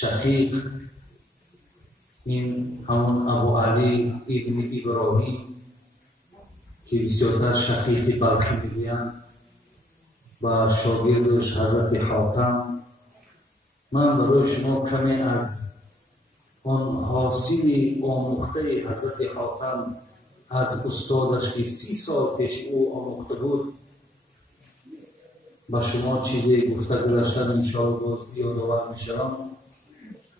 شقیق، این همون ابو علی ابن ابراهیم که بسیارتر شقیق بلخی میگویند و شاگردش حضرت حاتم. من برای شما کمی از آن حاصل آموخته حضرت حاتم از استادش که 30 سال پیش او آموخته بود با شما چیزی گفته گذاشتم، انشاءالله باز یادآور میشم.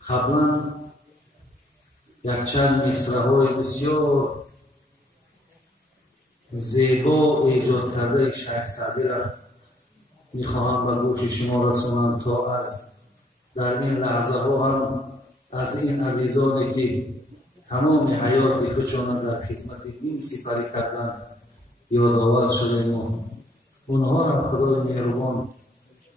قبلا یک چند مصرع‌های بسیار زیبا ایجاد کرده شیخ سعدی را میخواهم به گوش شما رسونم تا از در این لحظه ها هم از این عزیزانی که تمام حیات خودشان در خدمت دین سپری کردند یادآور شدیم. اونها را خدای مهربان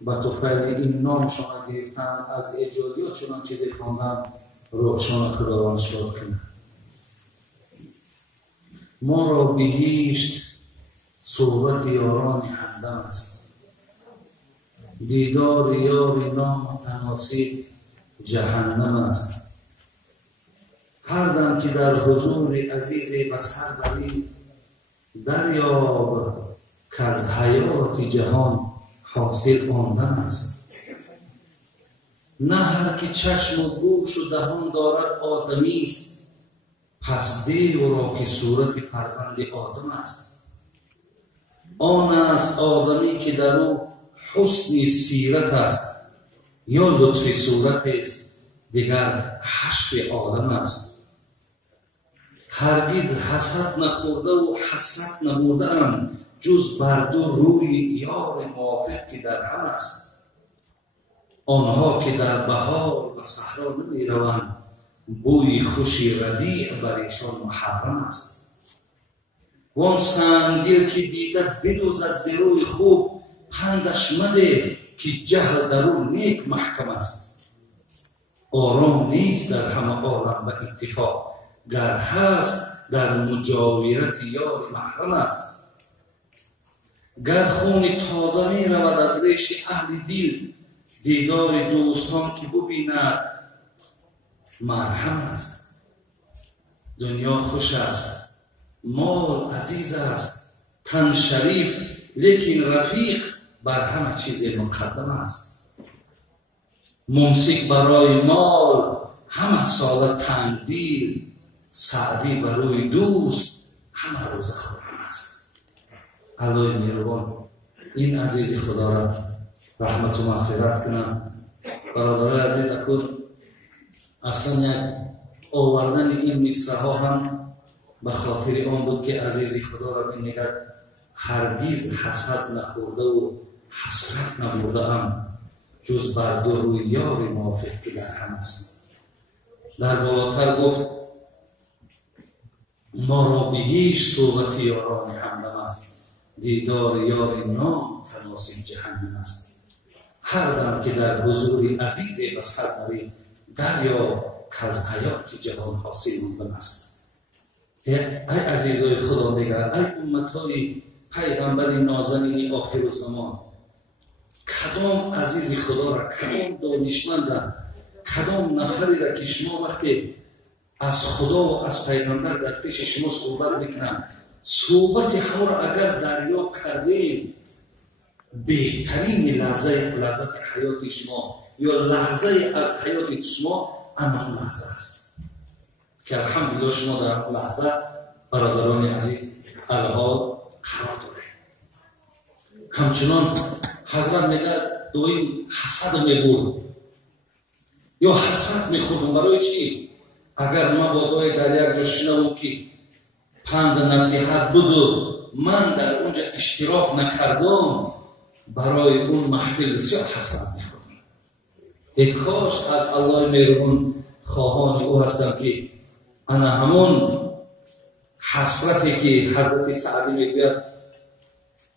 به طفیل این نامشان گرفتن، از ایجادیات چنان چیزی خواندن، روحشان خداوند شاد کنه. ما را بهشت صحبت یاران همدم است، دیدار یار نامتناسب جهنم است. هر دم که در حضور عزیز بسر بری، دریاب که از حیات جهان حاصل آن دم است. نه هر که چشم و گوش و دهان دارد آدمی است، پس دیو را که صورت فرزند آدم است. آن است آدمی که در او حسن سیرت است، یا لطف صورت است دیگر حشر عالم است. هرگز حسد نخورده و حسرت نبوده ام، جز بر دو روی یار موافق که در هم است. آنها که در بهار و صحرا نمی روند، بوی خوشی ربیع بر ایشان محرم است. وان سنگدل که دیده بدوزد ز روی خوب، پندش مده که جهل در او نیک محکم است. آرام نیست در همه عالم به اتفاق، گر هست در مجاورت یار محرم است. گر خون تازه می رود از ریش اهل دل، دیدار دوستان که ببیند مرهم است. دنیا خوش است، مال عزیز است، تن شریف، لیکن رفیق بر همه چیز مقدم است. ممسک برای مال همه سال تنگدیر، سعدی برای دوست همه روز خورم است. الله مهربان این عزیز خدا را رحمت و مغفرت کنم. برادرای عزیز اکن، اصلا یک آوردن این مصرع ها هم به خاطر آن بود که عزیز خدا را بینید هرگز حسد نخورده و حسرت نبرده ام، جز بر دو روی یار موافق که در هم است. در بالاتر گفت ما را بهشت صحبت یاران همدم است، دیدار یار نامتناسب جهنم است. هر دم که در حضور عزیز بسر بری، دریا که از حیات جهان حاصل ماندن است. ای عزیزای خدا نگر، ای امتهای پیغمبر نازنین آخر الزمان، کدام عزیز خدا را، کدام دانشمند، کدام نفری را که شما وقتی از خدا و از پیغمبر در پیش شما صحبت میکنن، صحبت همه را اگر دریا کردیم، بهترین لحظت حیات شما یا لحظه از حیات شما اما لحظه است که الحمدلله شما در لحظه برادران عزیز الهاد قرار داره. همچنان حضرت میگه دویم حسد میبود یا حسرت میخوردم. برای چی؟ اگر ما بابای در یک جا شنوم که پند نصیحت بود و من در اونجا اشتراک نکردم، برای اون محفل بسیار حسرت میخوردم. ای کاش از الله مهربان خواهان او هستم که انا همون حسرتی که حضرت سعدی میگوید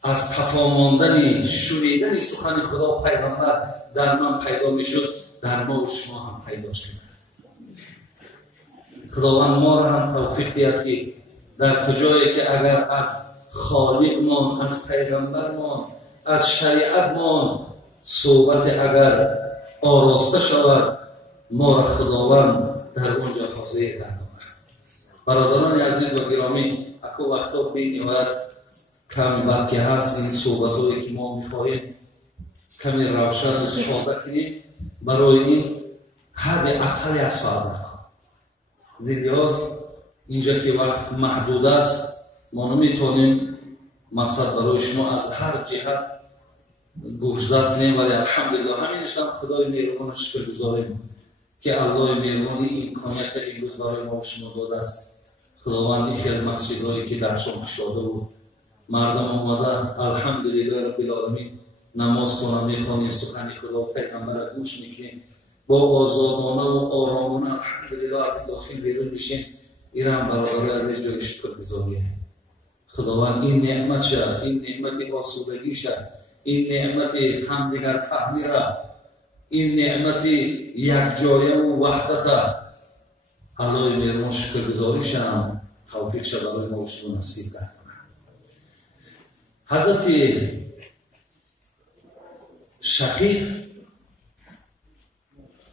از تفاماندن شنیدن سخن خدا و پیغمبر در من پیدا میشد، در ما و شما هم پیدا شد. خداوند ما را هم توفیق دهد که در کجایی که اگر از خالقمان، از پیغمبرمان، از شریعتمان صحبت اگر آراسته شود، ما را خداوند در اونجا حاضر گرداند. برادران عزیز و گرامی، اکو وقتا بینیوید کمی بلکه هست این صحبت‌هایی که ما می‌خواهیم کمی روشن و ساده کنیم برای این حد اقلی از فعال زیادیاز اینجا که وقت محدود است ما نمیتونیم مقصد برای شما از هر جهت گوشزد کنیم، ولی الحمدلله همینش هم خدای مهربان شکرگزاریم که الله مهربانی امکانیت امروز برای ما و شما داده است. خداوند یکی از مسجدهایی که در شما شده بود مردم آمده الحمدلله رب العالمین نماز کنم میخوانیم سخن خدا و پیغمبر گوش میکنیم با آزادانه و آرامانه الحمدلله از این داخل بیرون میشیم. این هم برابر از این جای شکرگزاریه. خداوند این نعمت شد، این نعمت آسودگی شد، این نعمت همدیگر فهمی را، این نعمت یک جایه و وحدت علای مهربان شکرگزاری شد توفیق شد برای ما و شما نصیب کنه. حضرت شقیق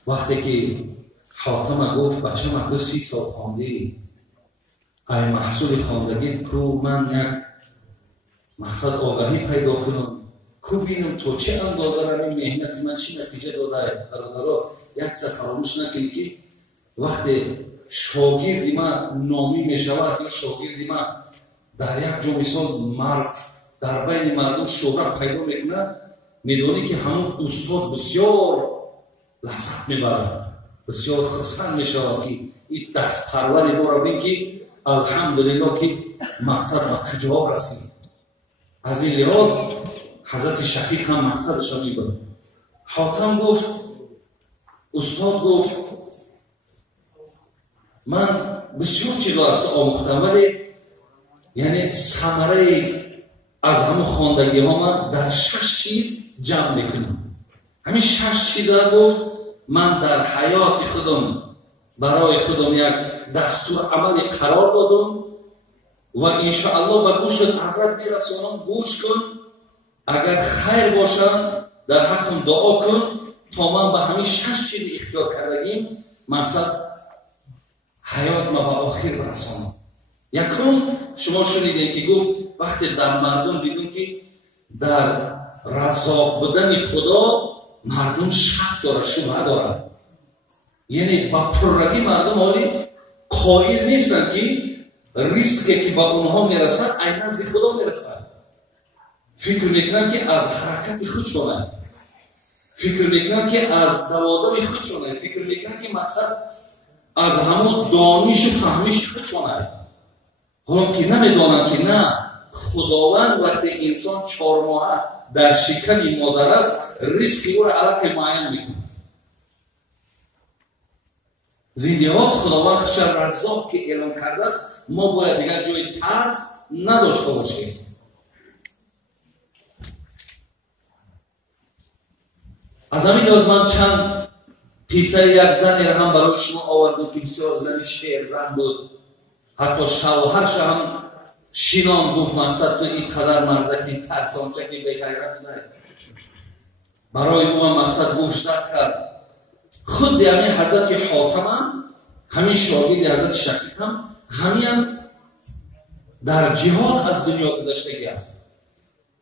وقتی که حاتم گفت بچه من 30 سال خواندی ای محصول خواندگی کو من یک مقصد آگاهی پیدا کنم کو بینم تو چه اندازه را مهنت من چی نتیجه داده. برادرها یک سر فراموش نکنید که وقتی شاگردی من نامی می شود یا شاگردی من در یک جا مثال مرد در بین مردم شهرت پیدا میکنه میدونی که همون استاد بسیار لذت میبره، بسیار خرسند میشود که این دست پروری ما را بین که الحمدلله که مقصد و تجاب رسید. از این لحاظ حضرت شقیق هم مقصدش را میبره. حاتم گفت استاد گفت من بسیار چیزا از تو آموختم ولی یعنی ثمره از همون خواندگی ها من در 6 چیز جمع میکنم. همین 6 چیز را گفت من در حیات خودم برای خودم یک دستور عملی قرار دادم و انشاءالله به گوشت حضرت میرسونم. گوش کن، اگر خیر باشم در حقم دعا کن تا من به همین 6 چیز اختیار کردگیم مقصد حیات ما به آخر برسانم. یکم شما شنیدین که گفت وقتی در مردم دیدیم که در رزاق بودن خدا مردم شک داره، شبهه داره، یعنی با پررگی مردم حالی قائل نیستن که ریسکی که با اونها میرسد عیناً از خدا میرسد. فکر میکنن که از حرکت خودشونه، فکر میکنن که از دوادم خودشونه، فکر میکنن که مقصد از همون دانش و فهمش خودشونه. حالا که نمیدانن که نه، خداوند وقتی انسان 4 ماه در شکم مادر است ریسک او را علت معین میکنه. زندگی‌هاش خداوند خودش رزاق که اعلام کرده است، ما باید دیگر جای ترس نداشته باشیم. از همین لحاظ من چند قصه یک زنی را هم برای شما آوردم که بسیار زنی شعر زن بود، حتی شوهرش هم شینان گفت مقصد تو این قدر مردکی ترسانچه که بگیرد نه، برای او هم مقصد گوشتت کرد. خود همین حضرت حاتم هم همین شاگرد حضرت شقیق هم همین در جهاد از دنیا گذشتگی است.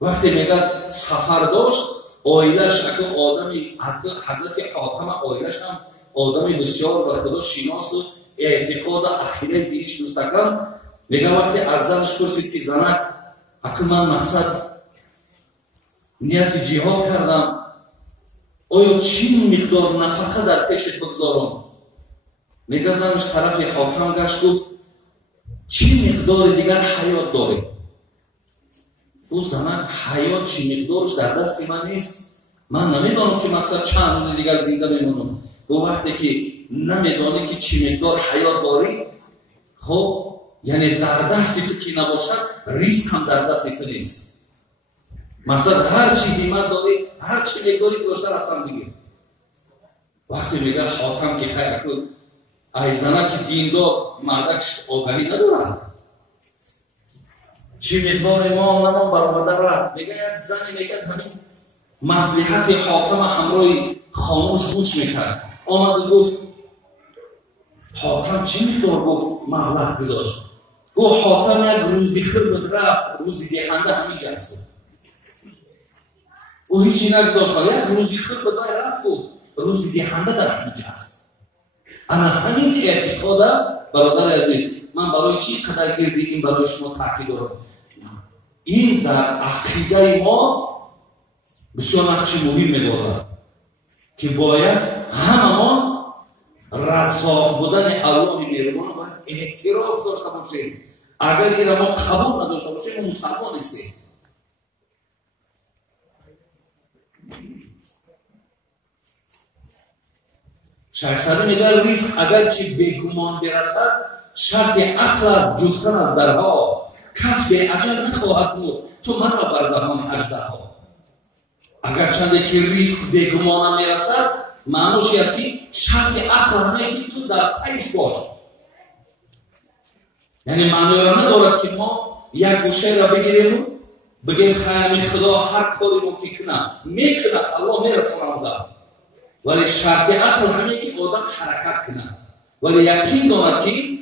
وقتی میگه سفر داشت آیلش اگه آدمی حضرت حاتم آیلش هم آدمی بسیار و خدا شناس و اعتقاد عقیده بیش مستقیم. میگه وقتی از زنش پرسید که زنک اگه من مقصد نیت جهاد کردم آیا چی مقدار نفقه در پیشت بگذارم؟ میگه زنش طرف حاتم گشت گفت چی مقدار دیگر حیات داری؟ او زنک حیات چی مقدارش در دست من نیست، من نمیدانم که مقصد چند روز دیگر زنده میمونم. و وقتی که نمیدانی که چی مقدار حیات داری، خب یعنی در دستی تو که نباشد ریسک هم در دستی تو نیست. مقصد هر چی قیمت داری، هر چی مقداری داشته رفتم بگیر. وقتی میگه حاتم که خیر کن ای زنک دیندار مردک آگاهی ندارن چی مقدار امام نمان برآمده رفت. میگه یک زنی میگه همین مصلحت حاتم همراه خاموش گوش میکرد. آمد و گفت حاتم چه می‌دار؟ گفت مبلغ گذاشت. گفت حاتم یک روزی خرد رفت، روزی دهنده همیشه است. او هیچی نگذاشت، یک روزی خرد بدای رفت، گفت روزی دهنده در همیشه است. انا همین اعتقاده برادر عزیز، من برای چی قدر گردیم برای شما تاکید دارم. این در عقیده ما بسیار نقش مهم می‌بازد که باید هممان رضا بودن الله مهربان باید اعتراف داشته باشیم. اگر این ما قبول نداشته باشیم ما مسلمان نیستیم. شیخ سعدی میگه ریزق اگرچه بیگمان برسد شرط عقل است جستن از درها، کس به اجل نخواهد بود تو مرا بر دهان اژدها. اگرچند که ریزق بیگمان میرسد معنیش است که شرط عقل همه که تو در پیش باش. یعنی معنی را ندارد که ما یک گوشه را بگیریم بگیم خیلی خدا هر کاری رو که کنه میکند الله میرساند، ولی شرط عقل همه که آدم حرکت کنه. ولی یقین دارد که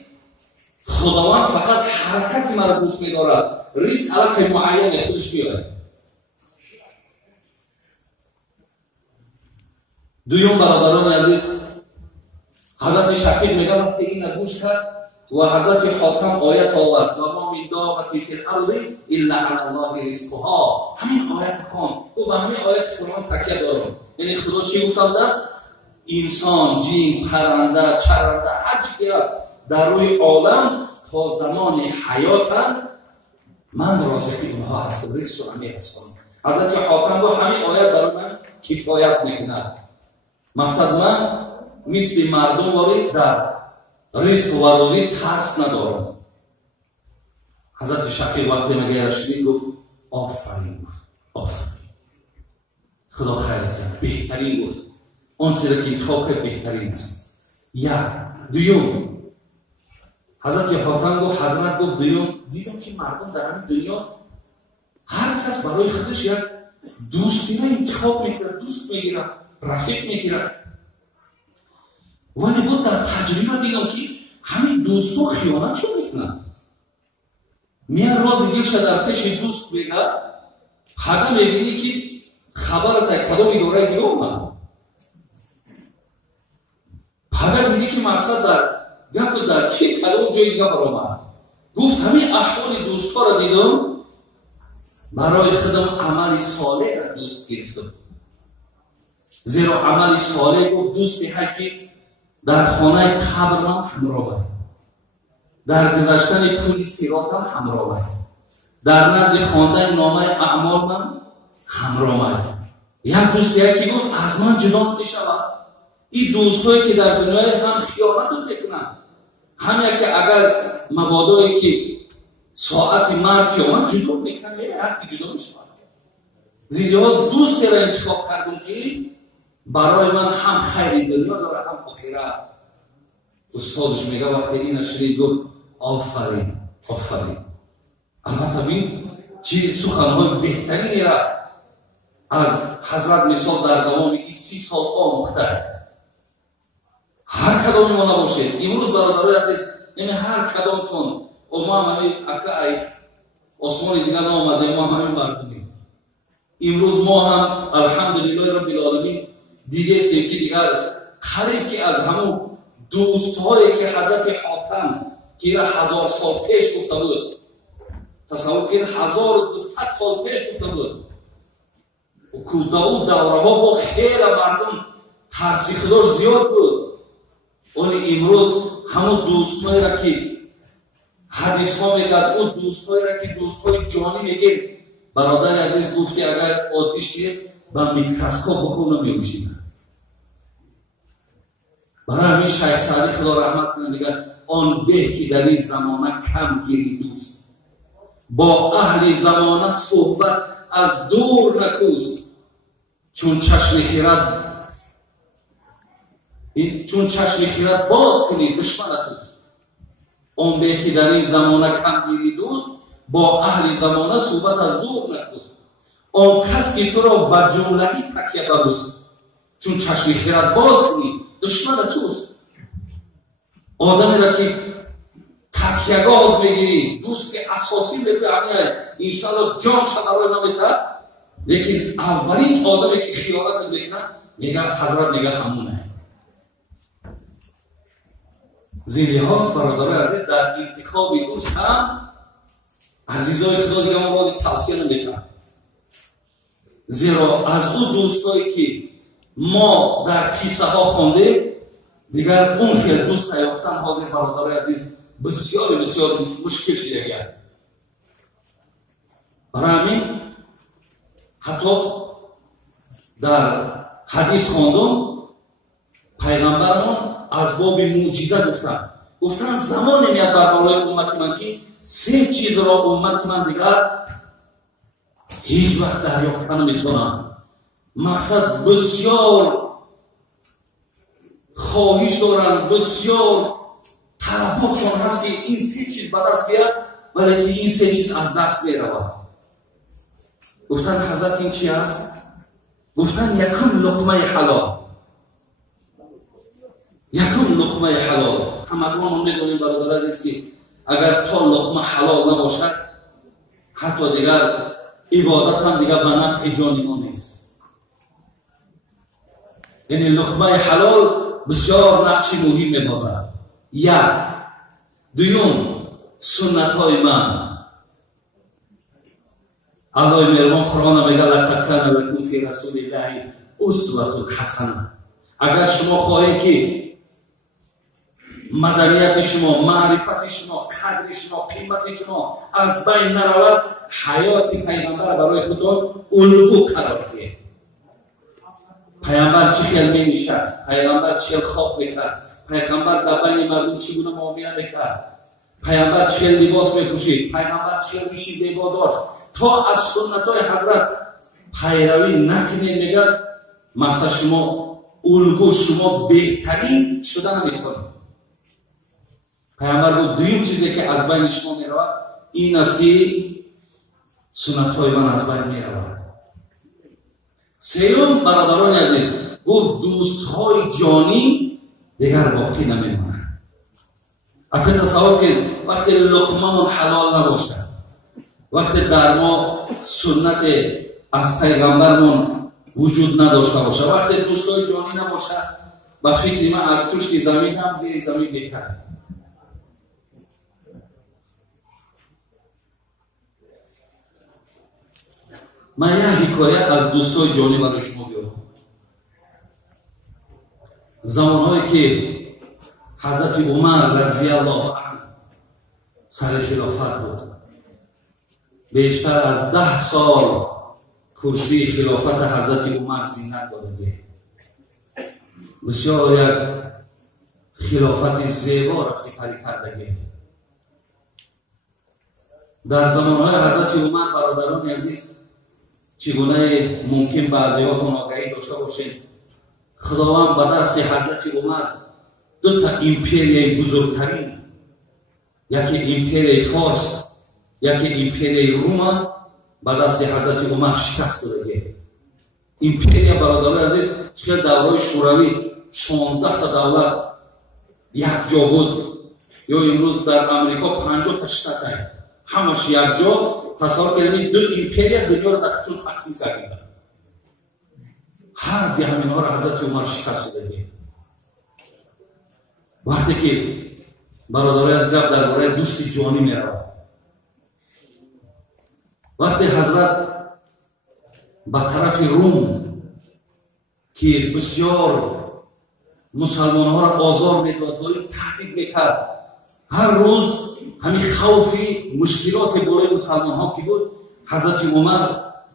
خداوند فقط حرکت مرا دوست می‌دارد، ریسک علاقه معین خودش بیاره. دویم برادران عزیز، حضرت شقیق میگه وقتی این گوش کرد و حضرت حاتم آیت آورد و ما من دابة فی الارض الا علی الله رزقها، همین آیت خوان و به همین آیت قرآن تکیه دارم. یعنی خدا چی گفته است؟ انسان، جن، پرنده، چرنده، هر چیزی است در روی عالم تا زمان حیاتم من رازق اونها هستم، رزق همه هستم. حضرت حاتم با همین آیت برای من کفایت میکند. مقصد من مثل مردم وارد در رزق و روزی ترس ندارم. حضرت شقیق وقتی مگه رشدی گفت آفرین، گفت آفرین، خدا خیرت، بهترین گفت آن چیزی که انتخاب کرد بهترین است. یا دوم حضرت حاتم گفت، حضرت گفت دوم دیدم که مردم در همین دنیا هر کس برای خودش یک دوستی انتخاب میکنه، دوست میگیره، رفیق میگیره. ولی بود در تجربه دیدم که همین دوستو خیانت شو میکنن. میان روز دیگه شد در پیش دوست میگه خدا میبینی که خبر تا کدام دوره دیگه اومد. خدا میگه که مقصد در گفت در چه کدام جای دیگه برآمد. گفت همین احوال دوستا را دیدم، برای خودم عمل صالح را دوست گرفتم. زیرا عمل صالح گفت دوست حقی در خانه قبر من همراه باید، در گذشتن پول صراط هم همراه باید، در نزد خواندن نامه اعمال من همراه باید. یک دوست یکی گفت از من جدا نمی‌شود. این دوستایی که در دنیای هم خیانت میکنن، هم که اگر مبادایی که ساعت مرگ که من جدا میکنن حتی جدا میشود. زیراز دوست را انتخاب کردم که برای من هم خیر دنیا داره هم آخرت. استادش میگه وقتی این شنید گفت آفرین، آفرین. البته ببین چه سخنهای بهترینی را از حضرت مثال در دوام این 30 سال آموخته. هر کدام ما نباشید امروز برادرای عزیز، یعنی هر کدامتون ما همین اکای آسمان دیگر نامده، ما همین بردیم. امروز ما هم الحمدلله رب العالمین دیگه سیم که دیگر قریب که از همون دوستهایی که حضرت حاتم که 1000 سال پیش گفته بود، تصور کنید 1200 سال پیش گفته بود و که داود دوره ها با خیر مردم ترسی خداش زیاد بود، ولی امروز همون دوستهایی را که حدیث ها میگد اون دوستهایی را که دوستهای جانی میگه، برادر عزیز گفتی اگر آتیش که با میکروسکوپ بکنه نمی‌بینه. برای همین شیخ سعدی خدا رحمت کنه میگه آن به که در این زمانه کم گیری دوست، با اهل زمانه صحبت از دور نکوست، چون چشم خیرت باز کنی دشمن توست. آن به که در این زمانه کم گیری دوست، با اهل زمانه صحبت از دور نکوست. آن کس که تو را با جملگی تکیه بدوست، چون چشم خیرت باز کنی دشمن توست. آدمی را که تکیه‌گاه میگیری، دوست اساسی بگی انشاءالله جان شما نمیتر، لیکن اولین آدمی که خیانت میکنه میگه حضرت میگه همونه. زیر لحاظ برادر عزیز در انتخاب دوست هم عزیزای خدا دیگه ما بازی توصیه نمیکنم، زیرا از اون دوستایی که ما در کیسه ها خوانده دیگر اون که دوست یافتن حاضر برادر عزیز بسیار بسیار مشکل شدگی است. برای همین حتی در حدیث خواندم پیغمبرمون از باب معجزه گفتن زمان میاد بر بالای امت من که 3 چیز را امت من دیگر هیچ وقت دریافت نمیتونن. مقصد بسیار خواهش دارن، بسیار طلباتشون هست که این 3 چیز به دست بیاد، ولی که این 3 چیز از دست میرود. گفتن حضرت این چی است؟ گفتن یکم لقمه حلال. یکم لقمه حلال. همه میدونیم برادر عزیز که اگر تا لقمه حلال نباشد حتی دیگر عبادت هم دیگر به نفع جان ما نیست. یعنی لقمه حلال بسیار نقش مهم می‌بازد. یک. دوم سنت های من. الله مهربان قرآن میگه لقد لکم فی رسول الله اسوة حسنه. اگر شما خواهید که مدنیت شما، معرفت شما، قدر شما، قیمت شما از بین نرود، حیات پیغمبر برای خودتان الگو قرار دهید. پیغمبر چه خیل می نشست، پیغمبر چه خیل خواب میکرد، پیغمبر در بین مردم چگونه معامله میکرد، پیغمبر چه خیل لباس میپوشید، پیغمبر چه خیل ریشی زیبا داشت، تا از سنت های حضرت پیروی نکنید میگه مثلا شما الگو، شما بهترین شدن نمیتونید. پیغمبر گفت دویم چیزی که از بین شما میرود این است که سنت های من از بین میرود. سیوم برادران عزیز گفت دوست های جانی دیگر باقی نمیماند. اگه تصور کنید وقتی لقمه من حلال نباشد، وقتی در ما سنت از پیغمبرمون وجود نداشته باشه، وقتی دوست های جانی نباشد، با فکر من از پشت زمین هم زیر زمین بهتر. من یه حکایت از دوستای جانی برای شما بیارم. زمانهایی که حضرت عمر رضی الله عنه سر خلافت بود، بیشتر از 10 سال کرسی خلافت حضرت عمر زینت داده. بسیار یک خلافت زیبا را سپری کردگی. در زمانهای حضرت عمر برادران عزیز چگونه ممکن بعضیاتون آگاهی داشته باشید، خداوند به دست حضرت عمر 2 تا ایمپریای بزرگترین، یکی ایمپریای فارس، یکی ایمپریای روم، به دست حضرت عمر شکست داده. ایمپریا برادران عزیز چقدر دورهای شوروی 16 تا دولت یک جا بود، یا امروز در امریکا 50 تا شتات هست، همش یک جا. تصور کنید 2 ایمپریا دنیا را در چون تقسیم کردند. هر همین ها را حضرت عمر شکست داده. وقتی که برادرای از گپ درباره دوست جانی میرود، وقتی حضرت به طرف روم که بسیار مسلمان ها را آزار میداد، تهدید میکرد، هر روز همین خوفی مشکلات بالای مسلمان ها که بود، حضرت عمر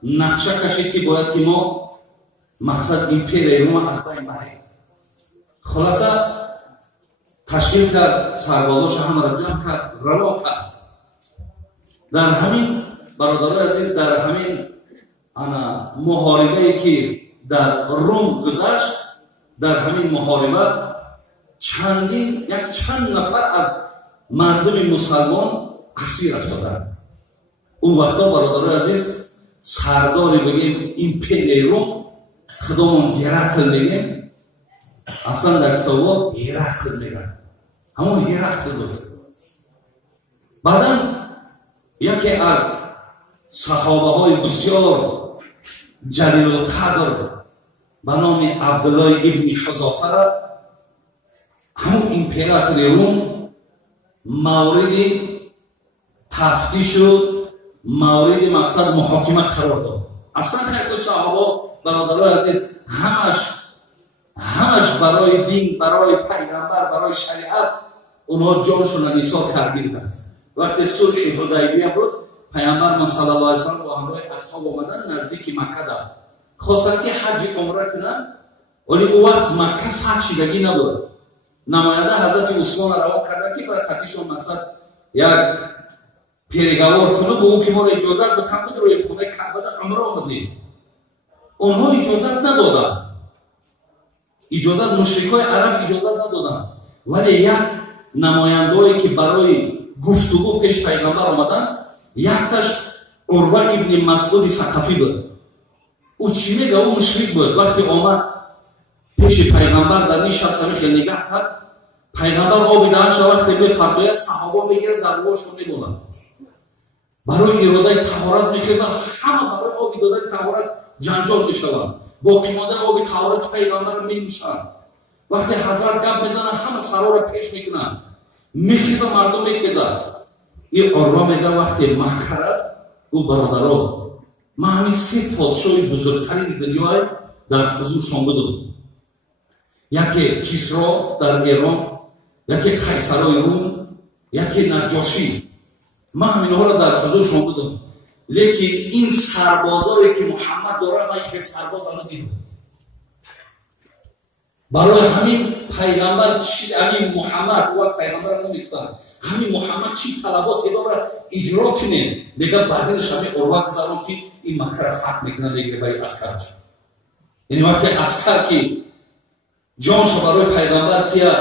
نقشه کشید که باید که ما مقصد ایمپریای روم از بین بریم. خلاصه تشکیل کرد، سربازاش همه را جمع کرد، روان کرد. در همین برادران عزیز، در همین محاربه که در روم گذشت، در همین محاربه چند نفر از مردم مسلمان اسیر افتادند. اون وقتا برادران عزیز سرداری بگیم ایمپریای روم، خودمون گرکل بگیم، اصلا در کتابا هرقل میگن، همون هرقل بود. بعدا یکی از صحابه های بسیار جلیل القدر به نام عبدالله ابن حذافه را همون امپراتور روم مورد تفتیش و مورد مقصد محاکمه قرار داد. اصلا خیلی صحابه برادرای عزیز همش برای دین، برای پیغمبر، برای شریعت اونها جانشون را نثار کردند. وقتی صلح حدیبیه بود، پیامبر صلی الله علیه و سلم با همراه اصحاب آمدن نزدیک مکه دا خواستند که حج عمره کنند، ولی اون وقت مکه فتح شدگی نبود. نماینده حضرت عثمان را روان کردند که برای خطیشون مقصد یک پیرگوار کنه به اون که ما را اجازت بتن بود روی خونه کعبه عمره آمدیم. اونها اجازت ندادن، اجازت مشرکای عرب اجازت ندادن، ولی یک نماینده‌ای که برای گفتگو پیش پیغمبر آمدن، یکتاش عروه ابن مسعود ثقفی بود. او چی میگه؟ او مشرک بود. وقتی آمد پیش پیغمبر در نشست خیلی نگاه کرد، پیغمبر آب دهنش وقتی به پرتویت صحابه میگیرن در روشون میبونن، برای اراده طهارت میخیزن، همه برای آب دادن طهارت جنجال میشون، باقی مانده آب طهارت پیغمبر میموشن. وقتی حضرت گپ میزنن همه سرا را پیش میکنن، میخیزن، مردم میخیزن. این عروه میگه وقتی مکه را او برادران من همین سه پادشاه بزرگترین دنیا در حضورشان بودم، یکی کسرا در ایران، یکی قیصرای روم، یکی نجاشی. من همینها را در حضورشان بودم، لیکن این سربازایی که محمد داره من یک سرباز ندیدم. برای همین پیغمبر همین محمد و پیغمبر نمیگفتن همین محمد چی طلبات داره اجرا کنه، دیگه بعدش همین عروه گذارون که این مکه را فتح میکنه میگه برای عسکر. یعنی وقتی عسکر که جانش برای پیغمبر تیا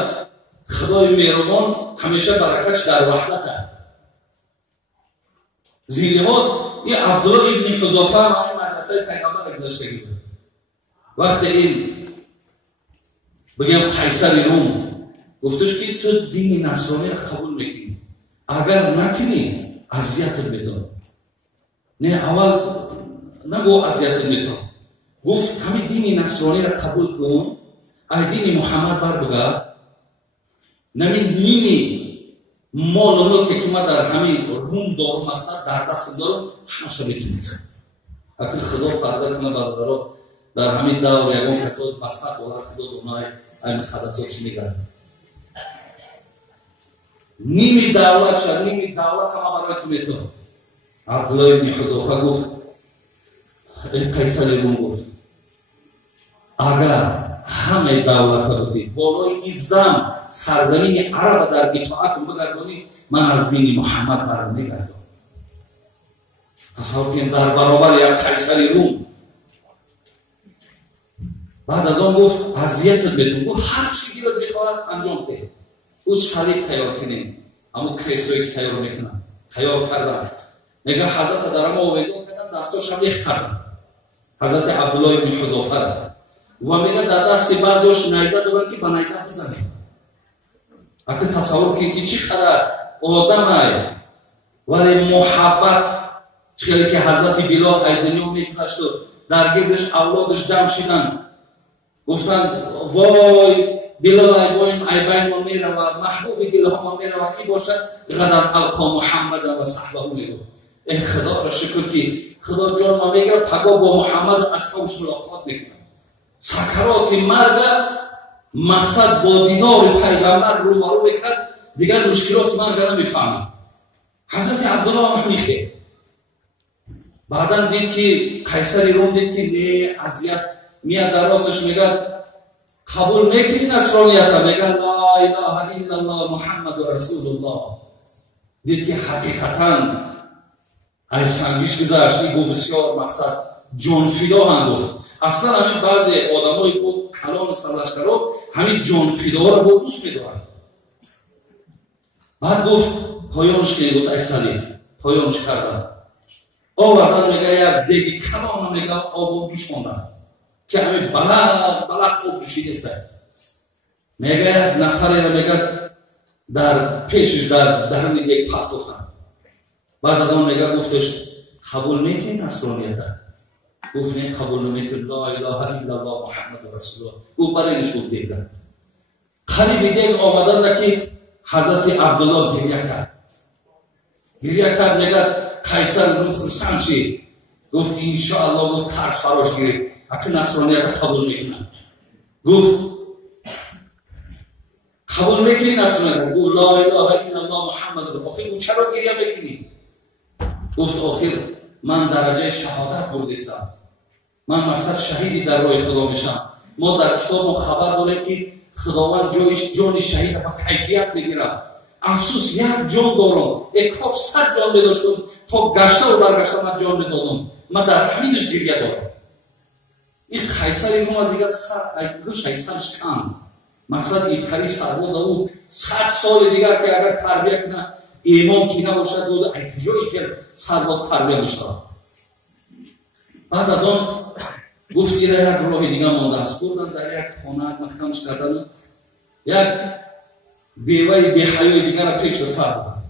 خدای مهربان همیشه برکتش در وحدت است. زیلهاز این عبدالله ابن حذافه همین مدرسه پیغمبر گذاشته بود. وقتی این بگم قیصر روم گفتش که تو دین نصرانی را قبول میکنی، اگر نکنی اذیتت میتون. نه اول نگو اذیتت میتون، گفت همین دین نصرانی را قبول کن، ای دین محمد بر بگرد، نمی نیمی مال و ملکی که ما در همین روم دارم مقصد در دست دارم همه شا میتونید. اگر خدا پرده کنه برادران در همین دور یکان کسای بستق وارد خدا دونای این مقدسات چی میگن، نیمی دولت شد، نیمی دولت همه برای تو میتون. عبدالله ابن حذافه گفت قیصر روم گفت اگر همه دولت بودی بالای این زم سرزمین عرب در اطاعت بگردانی، من از دین محمد برمیگردم. تصور کنید در برابر یک قیصر روم. بعد از آن گفت اذیتت میتون، گفت هر چی دیرت میخواهد انجام ده. او صلیب تیار کنیم، اما کریستویی که تیار میکنن تیار کردن، میگه حضرت در اما آویزان کردن، دستاش هم یک کردن حضرت عبدالله ابن حذافه و میگه در دست بعضیش نیزه دارن که با نیزه بزنیم. اگر تصور که چی قدر آدم های ولی محبت چیزی که حضرت بلال ای دنیا میگذشت و در گردش اولادش جمع شدن، گفتن وای بلال ای بایم ای بین ما میره و محبوب دل ها میره و کی باشد غدا القا محمد و صحبه میگو ای خدا را شکر که خدا جان ما میگه پگاه با محمد و اصحابش ملاقات میکنه. سکرات مرگ مقصد با دیدار پیغمبر رو بکرد، دیگر مشکلات مرگ نمیفهمه. حضرت عبدالله هم میخه بعدا دید که قیصر روم دید که نه اذیت میاد در راستش میگه قبول میکنی نصرانیت، میگه لا اله الا الله محمد رسول الله. دید که حقیقتا ای سنگیش گذاشت این بسیار مقصد جان فدا هم گفت. اصلا همین بعضی آدمای با کلام سرلشکرها همین جان فدا را با دوست میدارن. بعد گفت پایانش که گفت ای سلیم پایانش کردن آوردن، میگه یک دیگی کلام میگه آب و جوش خوندن که همین بلق آب جوشی نیست. میگه نفری رو میگه در پیشش در درون یک پاک گفتن. بعد از اون میگه گفتش قبول میکنی نصرانیت؟ گفت نه قبول نمیکنم، لا اله الا الله محمد رسول الله. او برای نش گفت دیدن قریب دیگه آمدن که حضرت عبدالله گریه کرد میگه قیصر رو خرسند شد، گفت انشاءالله گفت ترس فراش گرفت اگه نصرانیت قبول میکنم. گفت قبول میکنی نصرانیت؟ گفت لا اله الا الله محمد رسول الله. او چرا گریه میکنی؟ گفت آخر من درجه شهادت بردستم، من مقصد شهیدی در راه خدا میشم. ما در کتاب ما خبر داریم که خداوند جان شهید با کیفیت میگیرم. افسوس یک جان دارم، یک کاش 100 جان بداشتم تا گشته و برگشته من جان بدادم، من در همینش گریه دارم. این قیصر ما دیگه شایستنش کم، مقصد این پری سرباز او 100 سال دیگر که اگر تربیه کنه امام کی نباشد و کجای خیر سرباز تربیه میشه. بعد از آن گفت این یک راه دیگه مانده است. بردن در یک خانه مختمش کردن، یک بیوه بیحیای دیگر را پیش سر بودن.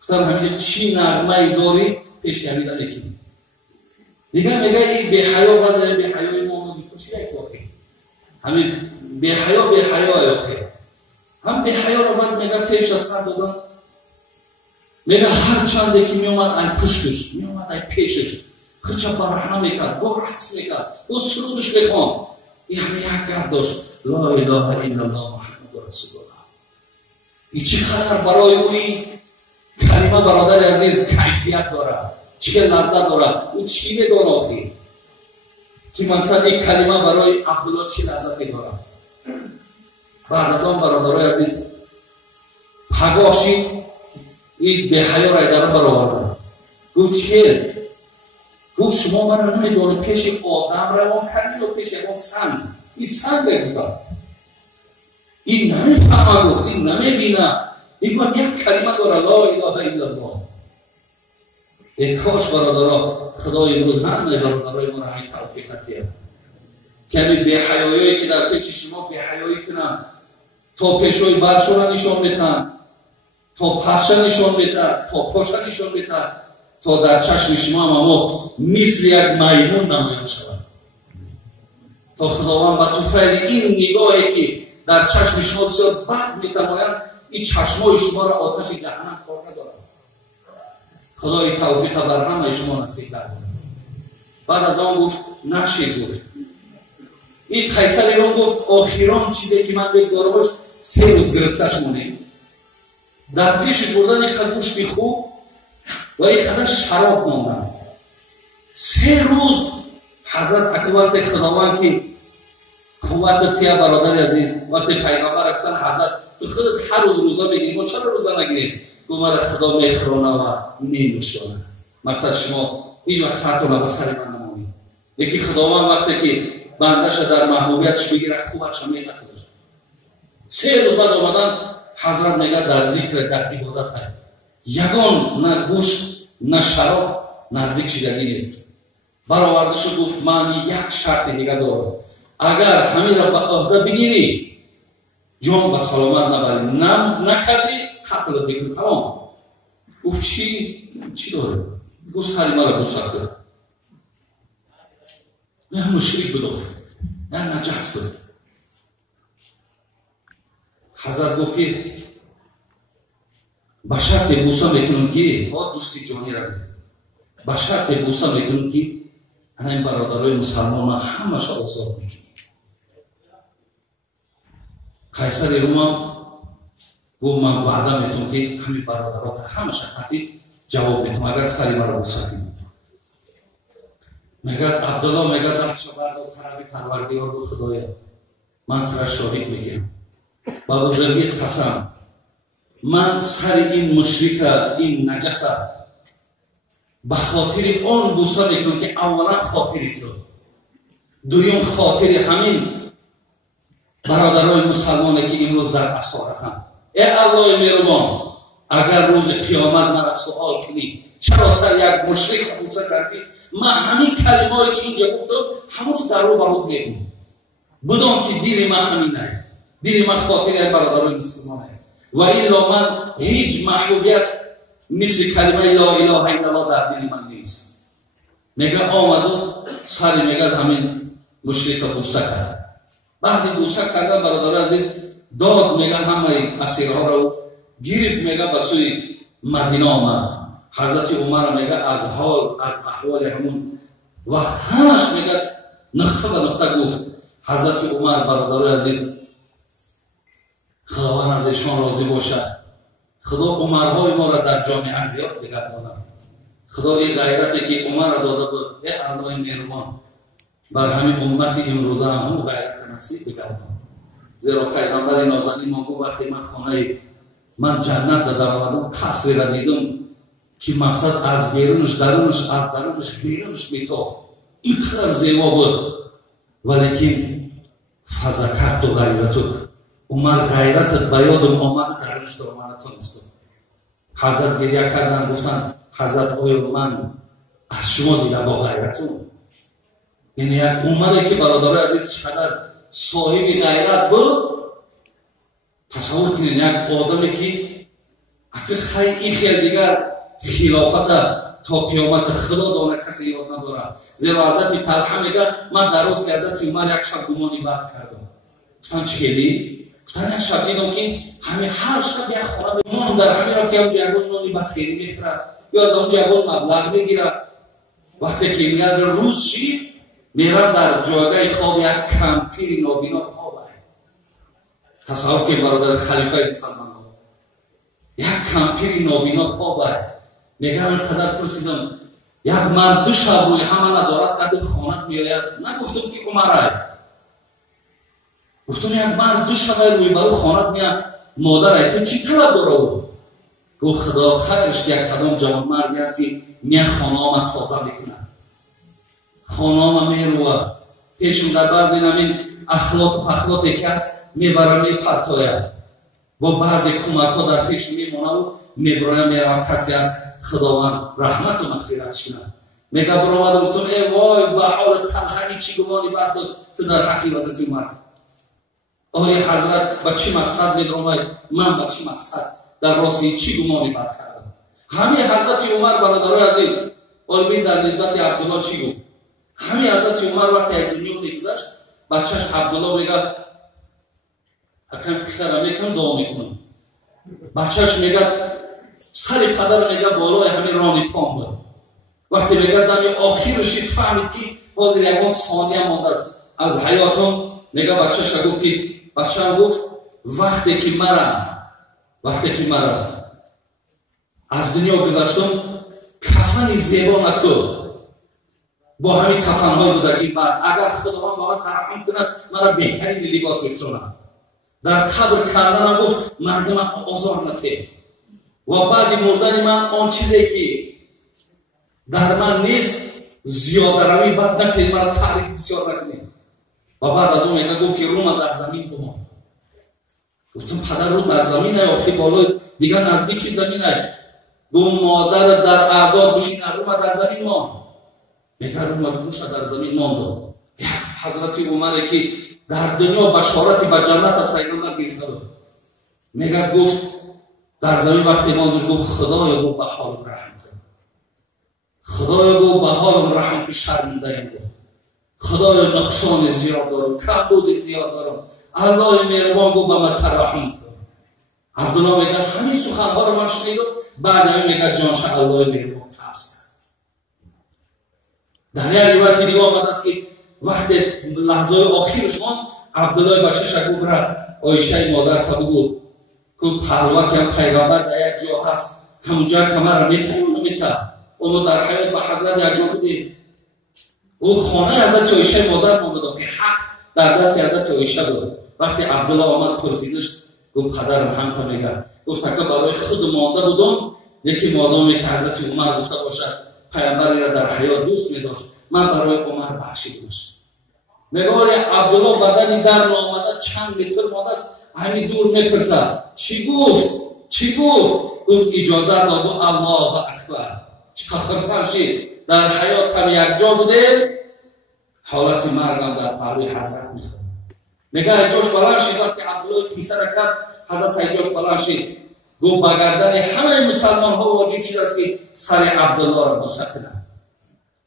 گفتن همینجا چی نغمه داری پیش همیده نکنی. دیگر میگه این بیحیا وضع بیحیای ما موزی کشی یک واقعی همین بیحیا آیاتی هم بیحیا را باید میگه پیش سر بودن. میگه هر چنده که میومد این پشتش میومد این پیشش خچه برحنه میکرد، با رقص میکرد، با سرودش میخوان. این همه یک گرد داشت لا اله الا الله محمد رسول الله. این چقدر برای اوی کلمه برادر عزیز کیفیت داره، چه لذت داره. او چی میدونه آخی که مثلا این کلمه برای عبدالله چی لذتی داره. بعد از آن برادرای عزیز پگاشی این به حیا را اداره برآورده. گفت چیه؟ گفت شما من رو نمیدونه پیش آدم روان کردی و پیش ما سنگ. این سنگ بگیدن این نمیفهمه، گفت این نمیبینه. این من یک کلمه داره لا اله الا الله. ای کاش برادرها خدای امروز همه برادرای ما را همین توفیق عطیه که همین بی‌حیایی که در پیش شما بی‌حیایی کنن تا پیشوی برشو را نشان بدن، تا پرشه نشان بدن، تا پاشه نشان بدن، تا در چشم شما ما مثل یک میمون نمایان شود. تا خداوند با توفیل این نگاهی که در چشم شما بسیار بد می‌نمایند، این چشمای شما را آتش جهنم کار ندارد. خدای توفیق بر همه شما نصیب کرد. بعد از آن گفت نشید. گفت این قیصر ایران گفت آخران چیزی که من بگذارم باش 3 روز گرستش مونه. در پیش بردن یک قدر گوشت خوب و یک قدر شراب ماندن. 3 روز حضرت اکبر خداوند که قوت تیا برادر عزیز وقتی پیغمبر رفتن حضرت تو خودت هر روز روزا بگیریم، ما چرا روزا نگیریم؟ گومر خدا میخرانه و نمیشونه. مقصد شما هیچ وقت سرتون به سر من نمونید. یکی خداوند وقتی که بندش در محبوبیتش بگیره خوبش هم میکنه. 3 روز بعد آمدن حضرت میگه در ذکر در عبادت های یگان نه گوشت نه شراب نزدیک شدنی نیست. برآوردش گفت من یک شرط دیگه دارم، اگر همین را به عهده بگیری جان به سلامت نبری، نکردی قتلت بگیرم. تمام. گفت چی داره؟ گفت سری مرا بسر کرد، نه مشرک بدار، نه نجس بود. حضرت گفت که به شرط بوسه میکنم که ها دوستی جانی را به شرط بوسه میکنم که همین برادرای مسلمان همه شا آزاد میکنم. قیصر روم گفت من وعده میتونم که همین برادرات همه شا قطعی جواب میتونم اگر سری مرا بوسه کنم. میگه عبدالله میگه دست شو برد و طرف پروردگار گفت خدایا من ترا شاهد میگم با بزرگی قسم من سر این مشرک این نجس به خاطر آن بوسه میکنم که اولا خاطر تو، دویم خاطر همین برادرای مسلمانی که امروز در اسارتند. ای الله مهربان اگر روز قیامت مرا سوال کنی چرا سر یک مشرک بوسه کردی، من همین کلمه‌ای که اینجا گفتم هنوز در رو برات میگم بدون که دل من همینه، دل من خاطر یک برادرای مسلمانه و الا من هیچ محبوبیت مثل کلمه لا اله الا الله در دل من نیست. میگه آمد و سر میگه همین مشرک بوسه کرد. بعد بوسه کردن برادر عزیز داد میگه همه اسیرها رو گرفت میگه به سوی مدینه آمد. حضرت عمر میگه از احوال همون وقت همش میگه نقطه به نقطه گفت. حضرت عمر برادر عزیز خداوند از ایشان راضی باشد، خدا عمرهای ما را در جامعه زیاد بگرداند. خدا این غیرتی که عمر را داده بود ای الله مهربان بر همین امت امروزه هم غیرت نصیب بگردان. زیرا پیغمبر نازنین ما گفت وقتی من خانه من جنت در آمدم تصویر را دیدم که مقصد از بیرونش درونش از درونش بیرونش میتافت. اینقدر زیبا بود. ولیکن فزکرت و غیرتو عمر غیرتت به یادم آمد درونش در آمد تونست. حضرت گریه کردن گفتن حضرت آیا من از شما دیدم با غیرتون. یعنی یک عمری که برادر عزیز چقدر صاحب غیرت بود. تصور کنید یک آدمی که اگه خیلی دیگر خلافت تا قیامت خدا دانه کسی یاد ندارم. زیرا حضرت طلحه میگه من در راست حضرت عمر یک شب گمانی بد کردم. گفتن چیلی؟ گفتن یک شب دیدم که همین هر شب یک خانه بمان در همین را که اونجا یکون نانی بسکری میخوره یا از اونجا یکون مبلغ میگیره. وقتی که میاد روز شید میرم در جایگاه خواب یک کمپیر نابینا خوابه. تصور که برادر خلیفه مسلمان یک کمپیر نابینا خوابه. میگه قدر پرسیدم یک مرد دو شب روی همه نظارت کرده خانت میآید. نگفتم که عمره، گفتم یک مرد دو شب روی برو خانت میاد مادره تو چی طلب داره او؟ گفت خدا خیرش یک کدام جوان مردی است که میه خانه‌ام تازه میکنه، خانه‌ام میروه پیشم در بعضی نمین اخلاط و پخلاطی که هست میبره میپرتاید با بعضی کمک ها در پیش میمونه و میبره میره کسی است خداوند رحمت و مغفرت کنه. میگه برآمد گفتم ای وای به حال تنهایی چی گمانی برداد تو در حقی حضرت عمر. آیا حضرت به چی مقصد می‌درآمد؟ من به چی مقصد در راستی چی گمانی بد کردم؟ همین حضرت عمر برادرای عزیز علمی در نسبت عبدالله چی گفت؟ همین حضرت عمر وقتی از دنیا میگذشت بچهش عبدالله میگه اکم پسرم میکنم دعا میکنم. بچهش میگه سر پدر میگه بالای همین رانی پام بود. وقتی میگه دمی آخرش فهمید که بازی یک ثانیه مانده است از حیاتم. میگه بچهش گفت که بچه‌م گفت وقتی که مرا از دنیا گذشتم کفن زیبا نکرد با همین کفن‌های بودگی بعد اگر خداوند با من ترحم کند مرا بهترین لباس بپوشاند. در قبر کردنم گفت مردم آزار نده و بعد مردن من آن چیزی که در من نیست زیاده روی بد نکنید مرا تعریف بسیار نکنید. و بعد از اون میگه گفت که روم در زمین بمان. گفتم پدر رو در زمین های آخی بالای دیگر نزدیکی زمین های گفت مادر در اعضا بشین روم در زمین مان. میگه روم در زمین ماند. یک حضرت عمره که در دنیا بشارتی به جنت از پیغمبر گرفته بود. میگه گفت در زمین وقتی ماندش گفت خدایا گفت به حالم رحم کن، خدایا گفت به حالم رحم کن شرمنده ایم گفت خدایا نقصان زیاد دارم کمبود زیاد دارم الله مهربان گفت به من ترحم کن. عبدالله میگه همین سخنها رو من شنیدم. بعد همین میگه جانش الله مهربان ترس کرد. در یک روایت دیگه آمده است که وقتی لحظه آخرش ماند عبدالله بچه‌ش گفت رفت عایشه مادر خود بود که پهلوان که پیغمبر در یک جا هست همونجا کمر را میتونه اونو در حیات به حضرت یک جا بودیم. او خانه حضرت عایشه مادر ما بود که حق در دست حضرت عایشه بود. وقتی عبدالله آمد پرسیدش گفت پدرم همتا میگه گفت که برای خود مانده بودم یکی مادامی که حضرت عمر گفته باشد پیغمبر را در حیات دوست میداشت من برای عمر بخشیدمش. میگه عبدالله بدنی در نامده چند متر مانده است همین دور میپرسد چی گفت؟ گفت اجازه داد الله اکبر. چقدر خرسان شید در حیات هم یک جا بوده حالت مرگم در پهلوی حضرت میخواد. میگه جوش بلند شد وقتی عبدالله کیسه را کرد حضرت جوش بلند شد گفت به گردن همه مسلمان ها واجب شده است که سر عبدالله را بوسه کنند.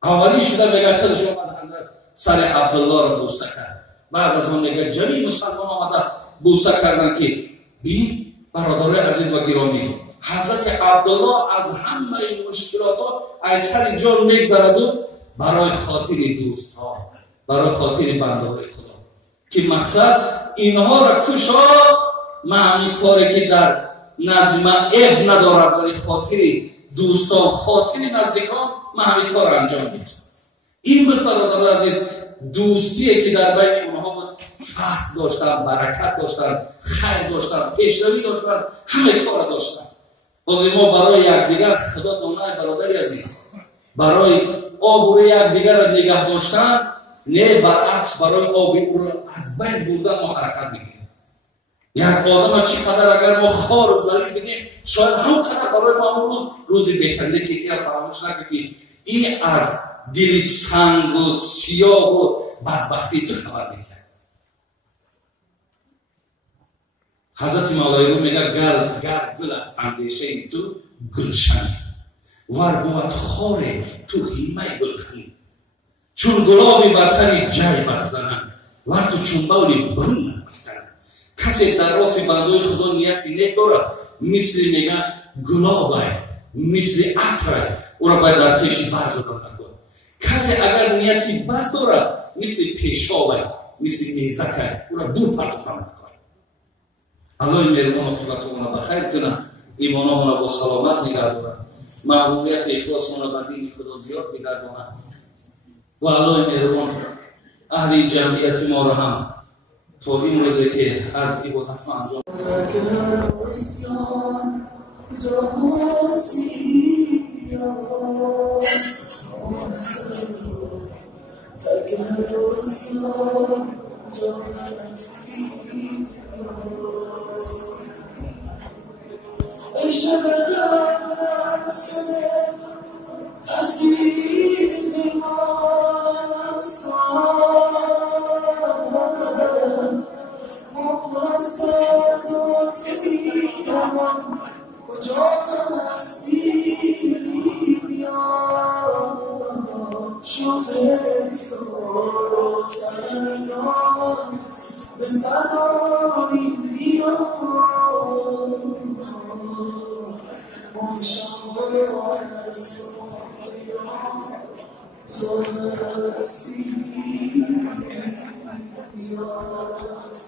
اولی شده میگه خودش آمد حضرت سر عبدالله را بوسه کرد. بعد از اون میگه جمعی مسلمان آمده بوسه کردن که این برادر عزیز و گرامی حضرت عبدالله از همه مشکلات ها از سر جان میگذرد و برای خاطر دوست ها، برای خاطر بنده‌های خدا که مقصد اینها را کشا معنی کاری که در نزد من عیب ندارد ولی خاطر دوستان خاطر نزدیکان معنی کار انجام میده. این بود برادر عزیز دوستیه که در بین اونها بود فتح داشتن، برکت داشتن، خیر داشتن، پیشروی داشتن، همه کار داشتن. باز ما برای یکدیگر خدا دانای برادری عزیز برای آب یکدیگر را نگه داشتن نه برعکس برای آب او را از بین بردن ما حرکت میکنیم. یک آدم چقدر اگر ما خار و ذلیل بدیم شاید همونقدر برای ما اون روز بهتره که این فراموش نکنیم این از دل سنگ و سیاه و بدبختی تو خبر میده. حضرت مولای رو میگه گل از اندیشه تو گلشن ور بود خاره تو هیمه گلخن چون گلابی بر سر جای برزنن ور تو چون بولی برون بفتن. کسی در راست بندوی خدا نیتی نیک داره مثل میگه گلابه مثل عطره او را باید در پیش برزدن نکن. کسی اگر نیتی بد داره مثل پیشابه مثل میزکه او را دور پرتفتن نکن. الله مهربان عاقبتمون را بخیر کنه، ایمانمون را با سلامت نگه داره، محبوبیت اخلاصمون را به دین خدا زیاد بگردونه و الله مهربان اهل جمعیت ما را هم تا این روزی که از عبادت ما انجام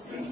So